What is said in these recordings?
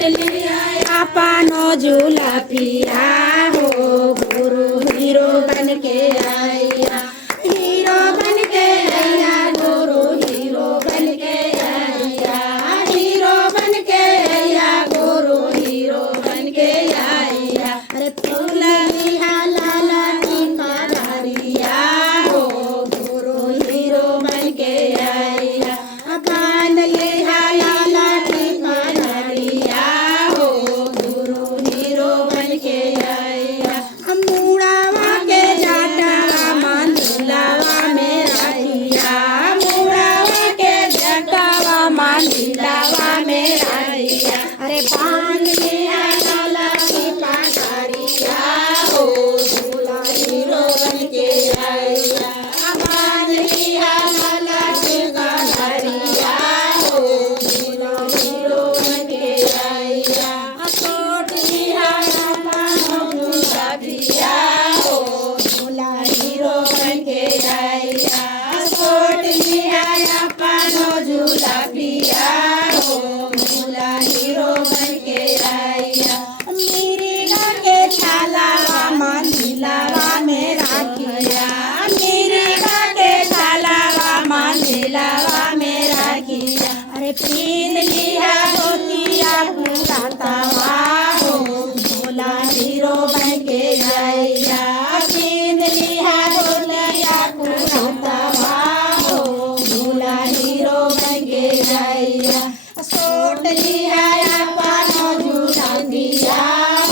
सोट लिया पानो झूला पिया हो गुरु हीरो बन के आया हीरो बन के आया गुरु हीरो बन के आया हीरो बन के आया गुरु हीरो बन के आया अरे फूला लाला की कारिया हो गुरु हीरो बन के आया कान लिहा लाला की कारिया हो गुरु हीरो बन के आया मुड़ावा के जाटा मांझिलावा में राजिया मुड़ावा के जाटावा मांझिलावा में राजिया अरे बांध लिया लाला की कारिया हो झूला हीरो बन के आया बांध लिया लाला की कारिया हो झूला हीरो बन के आया सोट लिया झूला पिया हो झूला हीरो बन के आया सोट लिया पानो झूला पिया हो झूला हीरो बन के आया मिर्गा के छालावा मांझिलावा में राखिया मिर्गा के छालावा मांझिलावा में राखिया अरे पीन लिया धोतिया पुरातावा हो झूला हीरो बन के आया पीन लिया धोतिया पुरातावा हो झूला हीरो बन के आया सोट लिया पानो झूला पिया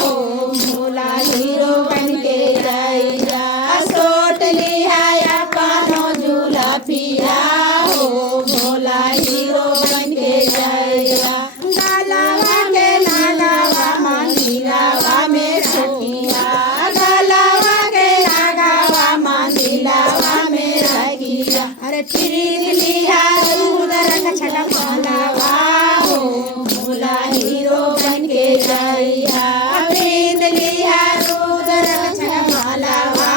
हो झूला हीरो बन के आया सोट लिया पानो झूला पिया हो झूला हीरो बन के आया गालावा के नागावा मांझिलावा में राखिया गालावा के नागावा मांझिलावा में राखिया अरे फिर लिया उदर छटमालावा हो झूला हीरो बन के आया फिर लिया उदर छटमालावा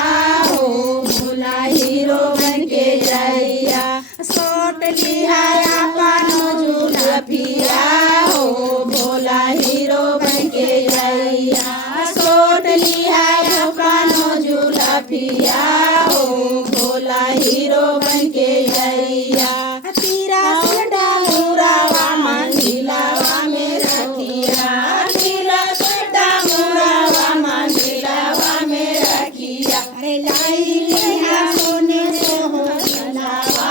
हो झूला हीरो बन के आया सोट लिया पानो झूला पिया हो भोला हीरो बन के आया सोट लिया पानो झूला पिया हो भोला हीरो बन के आया तीरा सोटा मुरावा मांझिलावा में रखिया तीरा सोटा मुरावा मांझिलावा में रखिया अरे लाई लिया सोने से हो लावा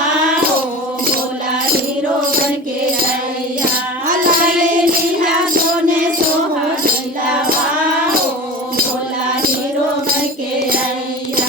हो भोला हीरो बन के आया लाई लिया सोने से हो लावा हो भोला हीरो बन के आया